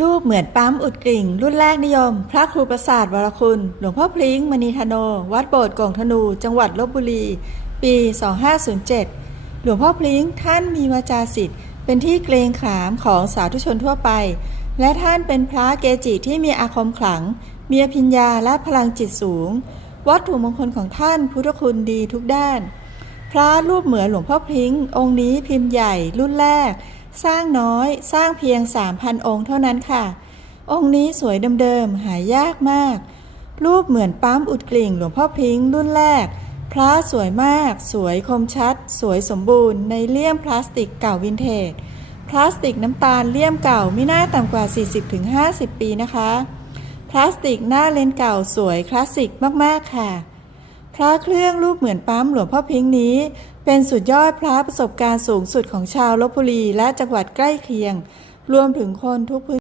รูปเหมือนปั๊มอุดกริ่ง รุ่นแรกนิยม พระครูประสาทวรคุณ หลวงพ่อพลิ้งมณีธโน วัดโบสถ์กองธนู จังหวัดลบบุรี ปี 2507 หลวงพ่อพลิ้งท่านมีวาจาสิทธิ์ เป็นที่เกรงขามของสาธุชนทั่วไป และท่านเป็นพระเกจิที่มีอาคมขลัง มีอภิญญาและพลังจิตสูง วัตถุมงคลของท่านพุทธคุณดีทุกด้าน พระรูปเหมือนหลวงพ่อพลิ้ง องค์นี้พิมพ์ใหญ่รุ่นแรก สร้างน้อยสร้างเพียง 3,000 องค์เท่านั้นค่ะ องค์นี้สวยเดิมๆ หายากมาก รูปเหมือนปั๊มอุดกลิ่งหลวงพ่อพลิ้งรุ่นแรก พระสวยมาก สวยคมชัด สวยสมบูรณ์ ในเลี่ยมพลาสติกเก่าวินเทจ พลาสติกน้ำตาลเลี่ยมเก่าไม่น่าต่ำกว่า 40-50 ปีนะคะ พลาสติกหน้าเลนเก่าสวยคลาสสิกมากๆค่ะ พระเครื่องรูปเหมือนปั๊มหลวงพ่อพิงค์นี้ เป็นสุดยอดพระประสบการณ์สูงสุดของชาวลบบุรีและจังหวัดใกล้เคียง รวมถึงคนทุกพื้น